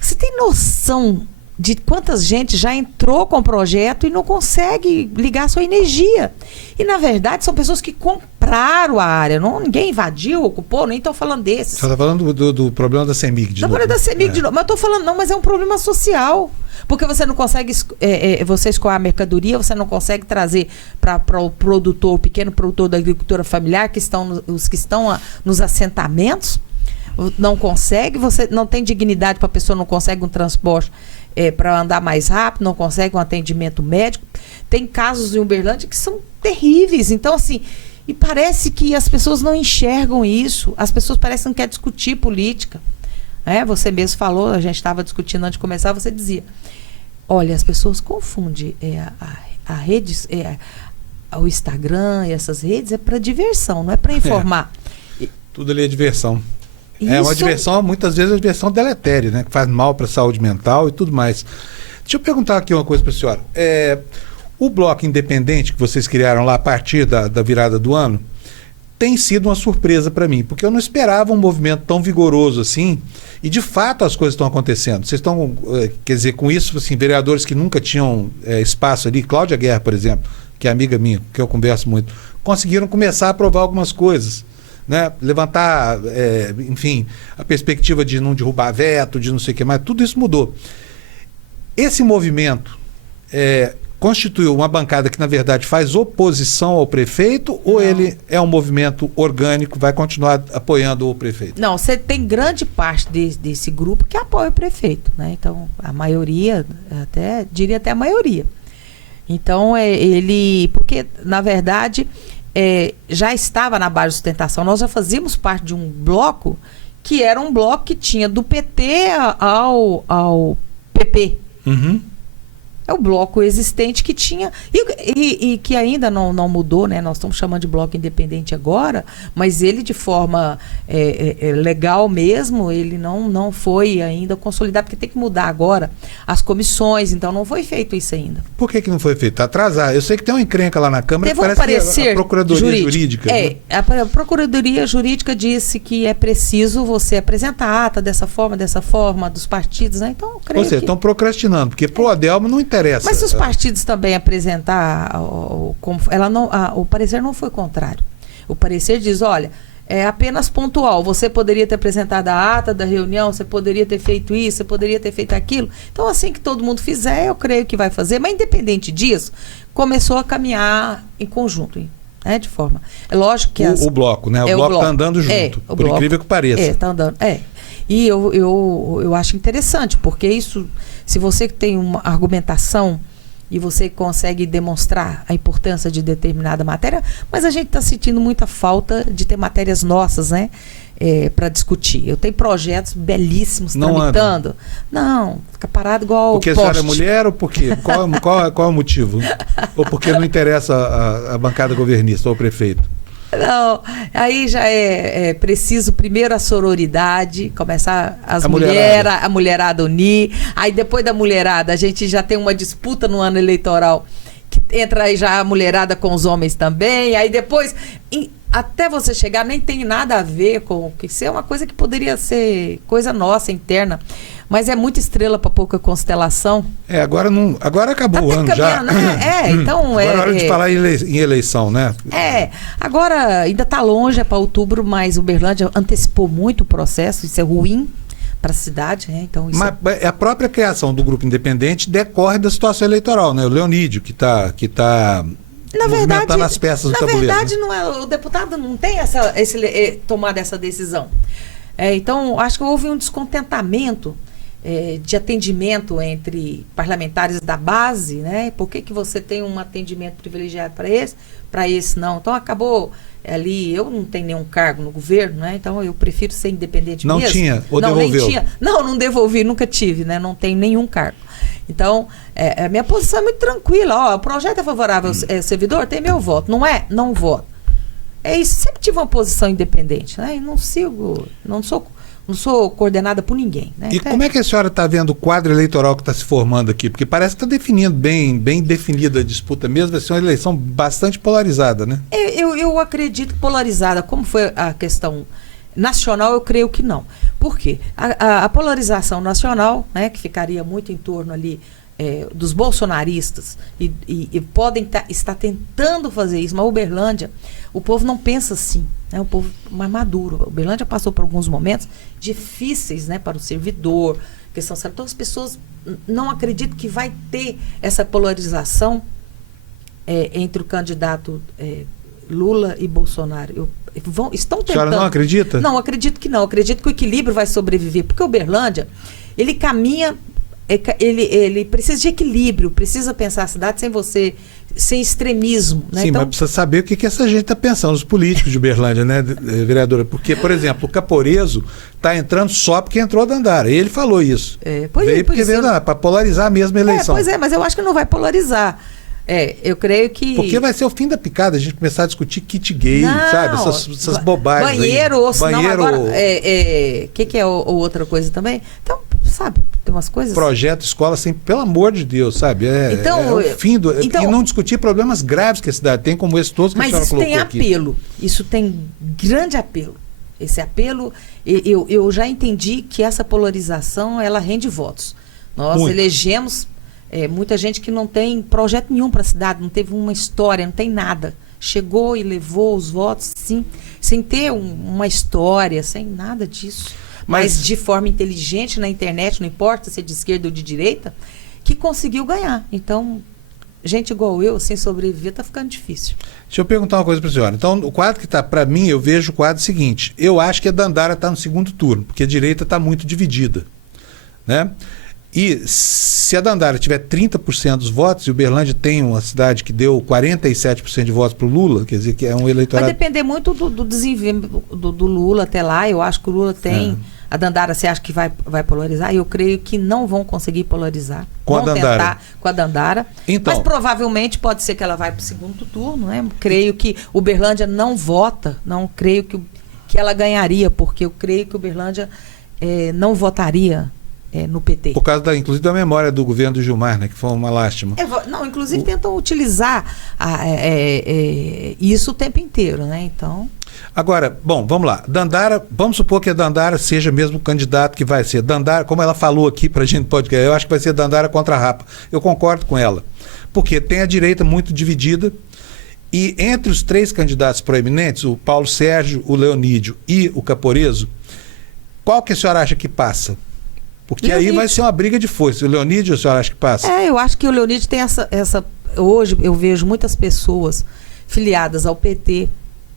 Você tem noção de quantas gente já entrou com o projeto e não consegue ligar sua energia? E, na verdade, são pessoas que compraram a área. Ninguém invadiu, ocupou, nem estou falando desses. Você está falando do problema da CEMIG de novo. Não, da CEMIG de novo. Mas eu estou falando, mas é um problema social. Porque você não consegue você escoar a mercadoria, você não consegue trazer para o produtor, o pequeno produtor da agricultura familiar, os que estão nos assentamentos, não consegue, você não tem dignidade para a pessoa, não consegue um transporte para andar mais rápido, não consegue um atendimento médico. Tem casos em Uberlândia que são terríveis. Então, assim, e parece que as pessoas não enxergam isso. As pessoas parecem que não querem discutir política. Você mesmo falou, a gente estava discutindo antes de começar, você dizia, olha, as pessoas confundem a rede, o Instagram e essas redes é para diversão, não é para informar. Tudo ali é diversão. Isso. É uma diversão, muitas vezes é uma diversão deletéria, que faz mal para a saúde mental e tudo mais. Deixa eu perguntar aqui uma coisa para a senhora. O bloco independente que vocês criaram lá a partir da virada do ano tem sido uma surpresa para mim, porque eu não esperava um movimento tão vigoroso assim, e de fato as coisas estão acontecendo. Vocês estão, quer dizer, com isso, assim, vereadores que nunca tinham espaço ali, Cláudia Guerra, por exemplo, que é amiga minha, que eu converso muito, conseguiram começar a aprovar algumas coisas. Levantar, enfim, a perspectiva de não derrubar veto, de não sei o que mais, tudo isso mudou. Esse movimento constituiu uma bancada que, na verdade, faz oposição ao prefeito, ou ele é um movimento orgânico, vai continuar apoiando o prefeito? Não, você tem grande parte desse grupo que apoia o prefeito, Então, a maioria, diria até a maioria. Então, porque, na verdade... já estava na base de sustentação. Nós já fazíamos parte de um bloco que era um bloco que tinha do PT ao PP. Uhum. É o bloco existente que tinha e que ainda não mudou, né? Nós estamos chamando de bloco independente agora, mas ele de forma legal mesmo, ele não foi ainda consolidado, porque tem que mudar agora as comissões, então não foi feito isso ainda. Por que não foi feito? Está atrasado. Eu sei que tem uma encrenca lá na Câmara Teve que parece que a Procuradoria Jurídica. A Procuradoria Jurídica disse que é preciso você apresentar a ata dessa forma, dos partidos, né? Então, eu creio Ou seja, estão procrastinando, porque pro Adelmo não interessa. Mas se os partidos também apresentar, o parecer não foi contrário. O parecer diz, olha, é apenas pontual. Você poderia ter apresentado a ata da reunião, você poderia ter feito isso, você poderia ter feito aquilo. Então, assim que todo mundo fizer, eu creio que vai fazer. Mas, independente disso, começou a caminhar em conjunto, né, de forma... É lógico que... O bloco, né? O bloco está andando junto, por bloco, incrível que pareça. Está andando, E eu acho interessante, porque isso, se você tem uma argumentação e você consegue demonstrar a importância de determinada matéria, mas a gente está sentindo muita falta de ter matérias nossas, né? Para discutir. Eu tenho projetos belíssimos tramitando. Não, fica parado igual porque poste. A senhora é mulher ou por quê? Qual é o motivo? Ou porque não interessa a bancada governista ou o prefeito? Não, aí já é preciso primeiro a sororidade, começar a mulherada unir, aí depois da mulherada a gente já tem uma disputa no ano eleitoral, que entra aí já a mulherada com os homens também, aí depois, até você chegar, nem tem nada a ver com que isso é uma coisa que poderia ser coisa nossa, interna, mas é muita estrela para pouca constelação. Agora acabou o ano já. Então agora é hora de falar em eleição, né? Agora ainda está longe, é para outubro, mas Uberlândia antecipou muito o processo, isso é ruim para a cidade, né? Então, isso mas a própria criação do grupo independente decorre da situação eleitoral, né? O Leonídio que tá na verdade, as peças do tabuleiro. Na verdade, não é, o deputado não tem tomado essa decisão. Então, acho que houve um descontentamento de atendimento entre parlamentares da base, né? Por que você tem um atendimento privilegiado para esse não? Então, acabou ali, eu não tenho nenhum cargo no governo, né? Então, eu prefiro ser independente mesmo. Não tinha? Ou devolveu? Nem tinha. Não devolvi, nunca tive, né? Não tenho nenhum cargo. Então, a minha posição é muito tranquila. O projeto é favorável ao servidor, tem meu voto. Não é? Não voto. É isso. Sempre tive uma posição independente, né? E não sou coordenada por ninguém, né? E como é que a senhora está vendo o quadro eleitoral que está se formando aqui? Porque parece que está definindo bem definida a disputa mesmo, vai ser uma eleição bastante polarizada, né? Eu acredito que polarizada, como foi a questão nacional, eu creio que não. Por quê? A polarização nacional, né, que ficaria muito em torno ali dos bolsonaristas e podem estar tentando fazer isso, mas Uberlândia, o povo não pensa assim, né? O povo mais maduro. Uberlândia passou por alguns momentos difíceis, né, para o servidor, questão sabe? Então as pessoas não acreditam que vai ter essa polarização entre o candidato Lula e Bolsonaro. Estão tentando. A senhora não acredita? Não, acredito que não. Acredito que o equilíbrio vai sobreviver, porque o Uberlândia, ele caminha, ele precisa de equilíbrio, precisa pensar a cidade sem extremismo. Né? Sim, então, mas precisa saber o que essa gente está pensando, os políticos de Uberlândia, né, vereadora? Porque, por exemplo, o Caporeso está entrando só porque entrou a Dandara. Ele falou isso. Veio para polarizar mesmo a eleição. Pois é, mas eu acho que não vai polarizar. Eu creio que... Porque vai ser o fim da picada a gente começar a discutir kit gay, sabe? Essas bobagens. Banheiro, aí. Ou senão agora... que é outra coisa também? Então, sabe, tem umas coisas... Projeto escola, assim, pelo amor de Deus, sabe? Então, o fim do... e não discutir problemas graves que a cidade tem, como esse todos que a senhora colocou aqui. Mas isso tem apelo. Isso tem grande apelo. Esse apelo, eu já entendi que essa polarização, ela rende votos. Nós elegemos... muita gente que não tem projeto nenhum para a cidade, não teve uma história, não tem nada. Chegou e levou os votos, sim, sem ter uma história, sem nada disso. Mas de forma inteligente na internet, não importa se é de esquerda ou de direita, que conseguiu ganhar. Então, gente igual eu, sem sobreviver, está ficando difícil. Deixa eu perguntar uma coisa para a senhora. Então, o quadro que está, para mim, eu vejo o quadro seguinte. Eu acho que a Dandara está no segundo turno, porque a direita está muito dividida, né? E se a Dandara tiver 30% dos votos, e Uberlândia tem uma cidade que deu 47% de votos para o Lula, quer dizer que é um eleitorado... Vai depender muito do desenvolvimento do Lula até lá. Eu acho que o Lula tem A Dandara, você acha que vai polarizar? Eu creio que não vão conseguir polarizar. Com a Dandara. Tentar com a Dandara. Então, mas provavelmente pode ser que ela vai para o segundo turno, né? Creio que Uberlândia não vota, não creio que ela ganharia, porque eu creio que Uberlândia não votaria no PT. Por causa, inclusive, da memória do governo do Gilmar, né? Que foi uma lástima. Não, inclusive tentam utilizar isso o tempo inteiro, né? Então... Agora, bom, vamos lá. Dandara, vamos supor que a Dandara seja mesmo o candidato que vai ser. Dandara, como ela falou aqui pra gente no podcast, eu acho que vai ser Dandara contra a Rapa. Eu concordo com ela. Porque tem a direita muito dividida e entre os 3 candidatos proeminentes, o Paulo Sérgio, o Leonídio e o Caporeso, qual que a senhora acha que passa? Porque Leonídio. aí vai ser uma briga de força. O Leonídio, a senhora acha que passa? Eu acho que o Leonídio tem essa... Hoje eu vejo muitas pessoas filiadas ao PT,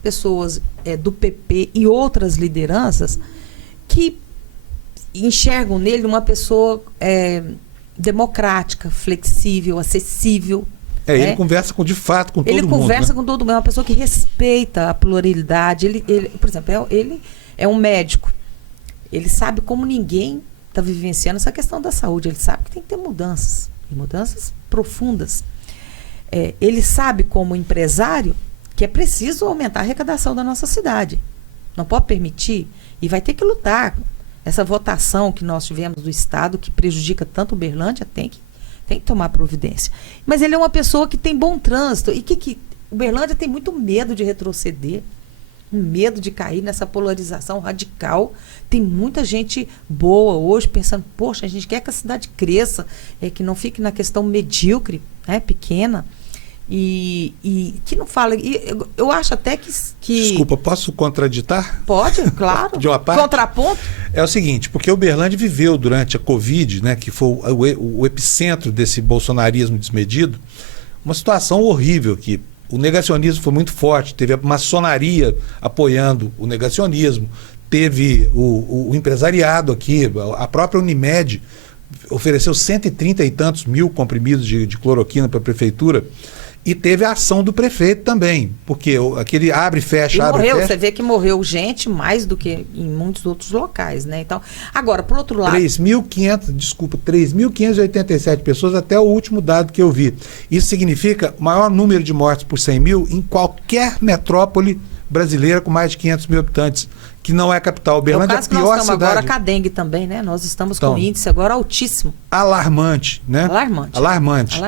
pessoas do PP e outras lideranças que enxergam nele uma pessoa democrática, flexível, acessível. Ele conversa de fato com todo mundo. Ele conversa com todo mundo, é uma pessoa que respeita a pluralidade. Ele, por exemplo, ele é um médico. Ele sabe como ninguém está vivenciando essa questão da saúde. Ele sabe que tem que ter mudanças, e mudanças profundas. Ele sabe como empresário que é preciso aumentar a arrecadação da nossa cidade. Não pode permitir e vai ter que lutar. Essa votação que nós tivemos do Estado, que prejudica tanto Uberlândia, tem que tomar providência. Mas ele é uma pessoa que tem bom trânsito e que Uberlândia tem muito medo de retroceder, um medo de cair nessa polarização radical. Tem muita gente boa hoje pensando, poxa, a gente quer que a cidade cresça, que não fique na questão medíocre, pequena. E que não fala. Eu acho até que. Desculpa, posso contraditar? Pode, claro. De uma parte? Contraponto? É o seguinte, porque Uberlândia viveu durante a Covid, né, que foi o epicentro desse bolsonarismo desmedido, uma situação horrível que o negacionismo foi muito forte, teve a maçonaria apoiando o negacionismo, teve o empresariado aqui, a própria Unimed ofereceu 130 e tantos mil comprimidos de cloroquina para a prefeitura. E teve a ação do prefeito também, porque aquele abre e fecha, abre e fecha. Você vê que morreu gente mais do que em muitos outros locais, né? Então, agora, por outro lado... 3.587 pessoas até o último dado que eu vi. Isso significa o maior número de mortes por 100 mil em qualquer metrópole brasileira com mais de 500 mil habitantes, que não é a capital. Uberlândia é a pior cidade. Nós estamos agora com a dengue também, né? Nós estamos com um índice agora altíssimo. Alarmante, né? Alarmante.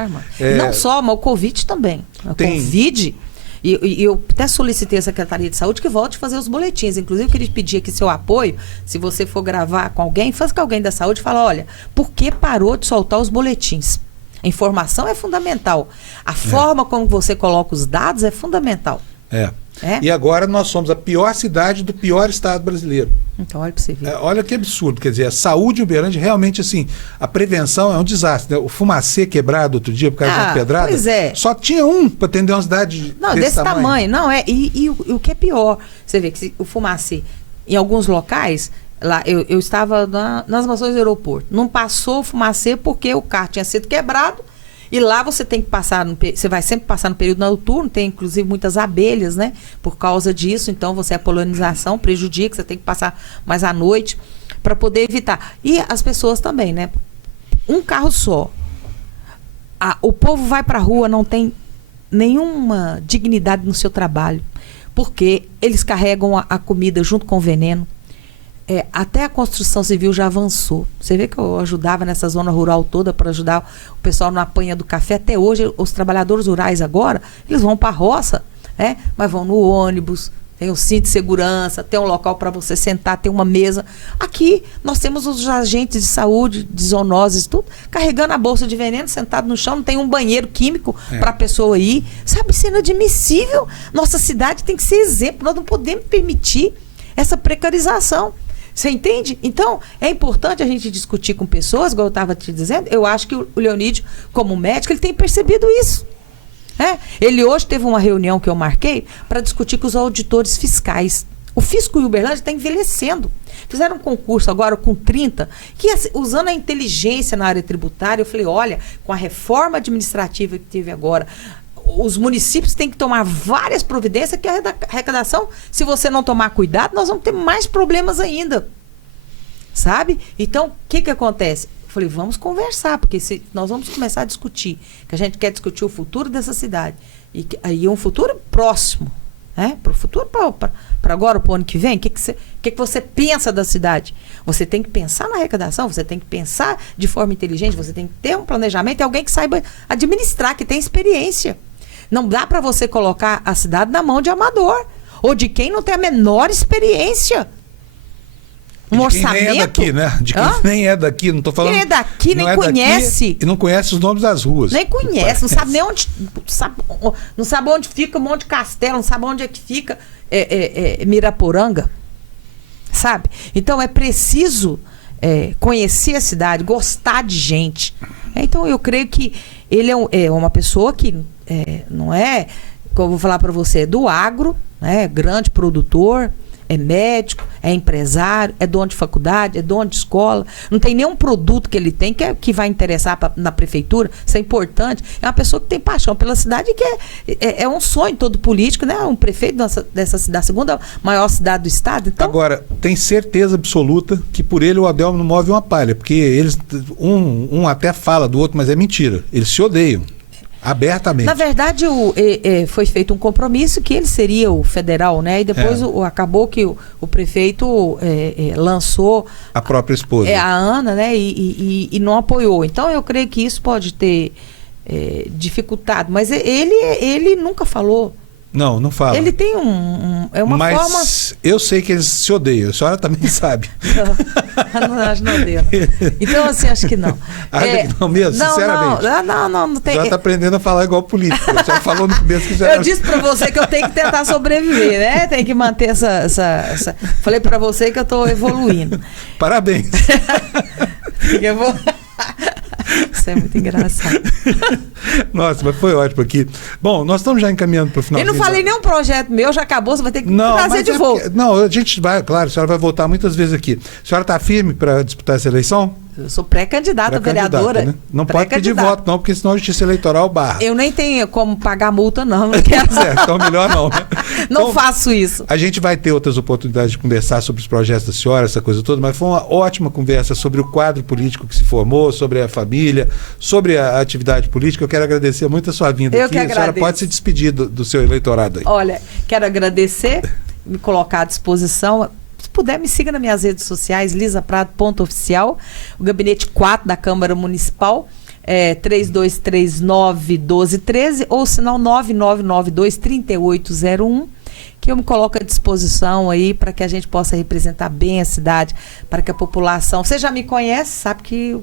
Não só, mas o Covid também. Covid, e eu até solicitei a Secretaria de Saúde que volte a fazer os boletins. Inclusive, eu queria pedir aqui seu apoio, se você for gravar com alguém, faça com alguém da saúde e fala, olha, por que parou de soltar os boletins? A informação é fundamental. A forma como você coloca os dados é fundamental. E agora nós somos a pior cidade do pior estado brasileiro. Então, olha para você ver. Olha que absurdo. Quer dizer, a saúde em Uberlândia, realmente, assim, a prevenção é um desastre. Né? O Fumacê quebrado outro dia por causa de uma pedrada. Pois é. Só tinha um para atender uma cidade desse tamanho. Não, e o que é pior, você vê que o Fumacê, em alguns locais, lá eu estava nas mansões do aeroporto, não passou o Fumacê porque o carro tinha sido quebrado. E lá você tem que passar, você vai sempre passar no período noturno, tem inclusive muitas abelhas, né? Por causa disso, então a polinização prejudica, você tem que passar mais à noite para poder evitar. E as pessoas também, né? Um carro só. O povo vai para a rua, não tem nenhuma dignidade no seu trabalho, porque eles carregam a comida junto com o veneno. Até a construção civil já avançou. Você vê que eu ajudava nessa zona rural toda para ajudar o pessoal na apanha do café. Até hoje, os trabalhadores rurais agora, eles vão para a roça, mas vão no ônibus, tem um cinto de segurança, tem um local para você sentar, tem uma mesa. Aqui, nós temos os agentes de saúde, de zoonoses, tudo, carregando a bolsa de veneno, sentado no chão, não tem um banheiro químico para a pessoa ir. Sabe, isso é inadmissível. Nossa cidade tem que ser exemplo. Nós não podemos permitir essa precarização. Você entende? Então, é importante a gente discutir com pessoas, igual eu estava te dizendo. Eu acho que o Leonídio, como médico, ele tem percebido isso. Ele hoje teve uma reunião que eu marquei para discutir com os auditores fiscais. O fisco em Uberlândia está envelhecendo. Fizeram um concurso agora com 30, que usando a inteligência na área tributária, eu falei, olha, com a reforma administrativa que teve agora, os municípios têm que tomar várias providências, que a arrecadação, se você não tomar cuidado, nós vamos ter mais problemas ainda. sabe? Então, o que acontece? Eu falei, vamos conversar, porque se nós vamos começar a discutir, que a gente quer discutir o futuro dessa cidade, e aí um futuro próximo, né? Para o futuro, para agora, para o ano que vem, o que você pensa da cidade? Você tem que pensar na arrecadação, você tem que pensar de forma inteligente, você tem que ter um planejamento e alguém que saiba administrar, que tem experiência. Não dá para você colocar a cidade na mão de amador, ou de quem não tem a menor experiência. De quem nem é daqui, né? De quem nem é daqui, não estou falando. Quem é daqui nem conhece. E não conhece os nomes das ruas. Nem conhece, não sabe nem onde. Não sabe onde fica Monte Castelo, não sabe onde é que fica Miraporanga. Sabe? Então é preciso conhecer a cidade, gostar de gente. Então eu creio que ele é uma pessoa que não é, como eu vou falar para você, é do agro, né? Grande produtor. É médico, é empresário, é dono de faculdade, é dono de escola. Não tem nenhum produto que ele tem que vai interessar na prefeitura. Isso é importante. É uma pessoa que tem paixão pela cidade, que é um sonho todo político, né? Um prefeito dessa cidade, a segunda maior cidade do estado. Então, agora, tem certeza absoluta que por ele o Abel não move uma palha, porque eles um até fala do outro, mas é mentira. Eles se odeiam. Abertamente. Na verdade, foi feito um compromisso que ele seria o federal, né? E depois acabou que o prefeito lançou a própria esposa. A Ana, né? E não apoiou. Então, eu creio que isso pode ter dificultado. Mas ele nunca falou. Não fala. Ele tem mas forma... eu sei que eles se odeiam. A senhora também sabe. Não, acho que não odeio. Então, assim, acho que não. Não mesmo, sinceramente. Não tem. Já está aprendendo a falar igual político. A senhora falou no começo que já Eu disse para você que eu tenho que tentar sobreviver, né? Tem que manter essa... Falei para você que eu estou evoluindo. Parabéns. Eu vou... Isso é muito engraçado. Nossa, mas foi ótimo aqui. Bom, nós estamos já encaminhando para o final. Eu não falei nenhum projeto meu, já acabou, você vai ter que trazer de volta. Não, a gente vai, claro, a senhora vai voltar muitas vezes aqui. A senhora está firme para disputar essa eleição? Eu sou pré-candidata vereadora. Né? Não pode pedir voto, não, porque senão a justiça eleitoral barra. Eu nem tenho como pagar multa, não quero. Então melhor não, né? Não então, faço isso. A gente vai ter outras oportunidades de conversar sobre os projetos da senhora, essa coisa toda, mas foi uma ótima conversa sobre o quadro político que se formou, sobre a família, sobre a atividade política. Eu quero agradecer muito a sua vinda aqui. A senhora pode se despedir do seu eleitorado aí. Olha, quero agradecer, me colocar à disposição. Se puder, me siga nas minhas redes sociais, lisaprado.oficial, o gabinete 4 da Câmara Municipal, 3239-1213, ou sinal 9992-3801, que eu me coloco à disposição aí para que a gente possa representar bem a cidade, para que a população... Você já me conhece, sabe que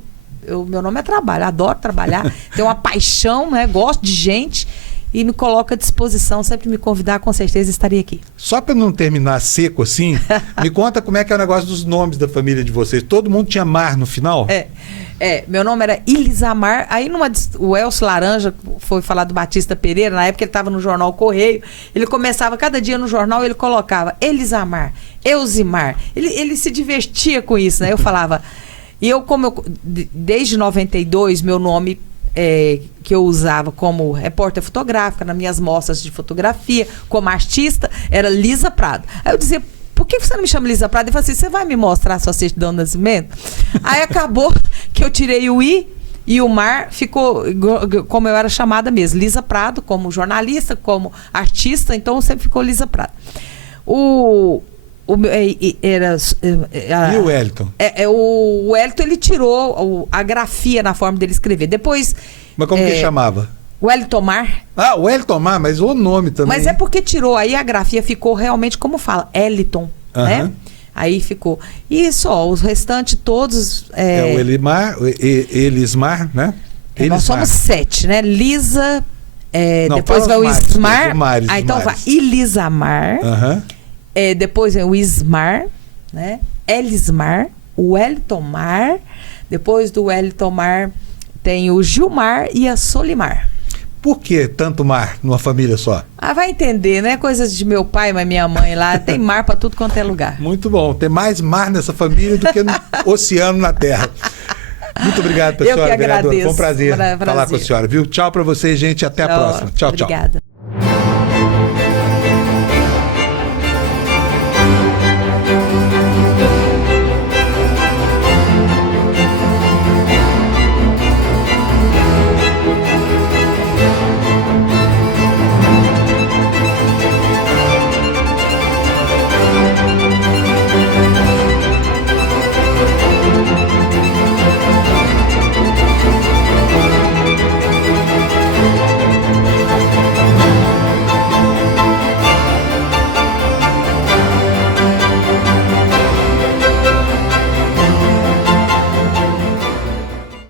meu nome é trabalho, adoro trabalhar, tenho uma paixão, né? Gosto de gente... E me coloco à disposição, sempre me convidar, com certeza estarei aqui. Só para não terminar seco assim, me conta como é que é o negócio dos nomes da família de vocês. Todo mundo tinha Mar no final? Meu nome era Elisamar. Aí o Elcio Laranja foi falar do Batista Pereira, na época ele estava no jornal Correio, ele começava, cada dia no jornal ele colocava Elisamar, Elzimar. Ele se divertia com isso, né? Eu falava... E desde 92, meu nome... que eu usava como repórter fotográfica, nas minhas mostras de fotografia, como artista, era Lisa Prado. Aí eu dizia, por que você não me chama Lisa Prado? Ele falou assim, você vai me mostrar a sua certidão de nascimento? Aí acabou que eu tirei o I e o Mar ficou como eu era chamada mesmo, Lisa Prado, como jornalista, como artista, então sempre ficou Lisa Prado. E o Wellington? O Wellington, ele tirou a grafia na forma dele escrever. Depois... Mas como que ele chamava? Wellington Mar. O Wellington Mar, mas o nome também. Mas é porque tirou, aí a grafia ficou realmente como fala, Eliton, né? Aí ficou. E só, os restantes todos... o Elismar, né? Nós somos 7, né? Lisa, depois vai o Ismar. Então vai Elisamar. Depois vem o Ismar, né? Elismar, o Wellington Mar. Depois do Wellington Mar tem o Gilmar e a Solimar. Por que tanto mar numa família só? Vai entender, né? Coisas de meu pai, mas minha mãe lá. Tem mar para tudo quanto é lugar. Muito bom. Tem mais mar nessa família do que no oceano na terra. Muito obrigado, senhora vereadora. Foi um prazer falar com a senhora, viu? Tchau para vocês, gente. Até a próxima. Tchau, tchau. Obrigada.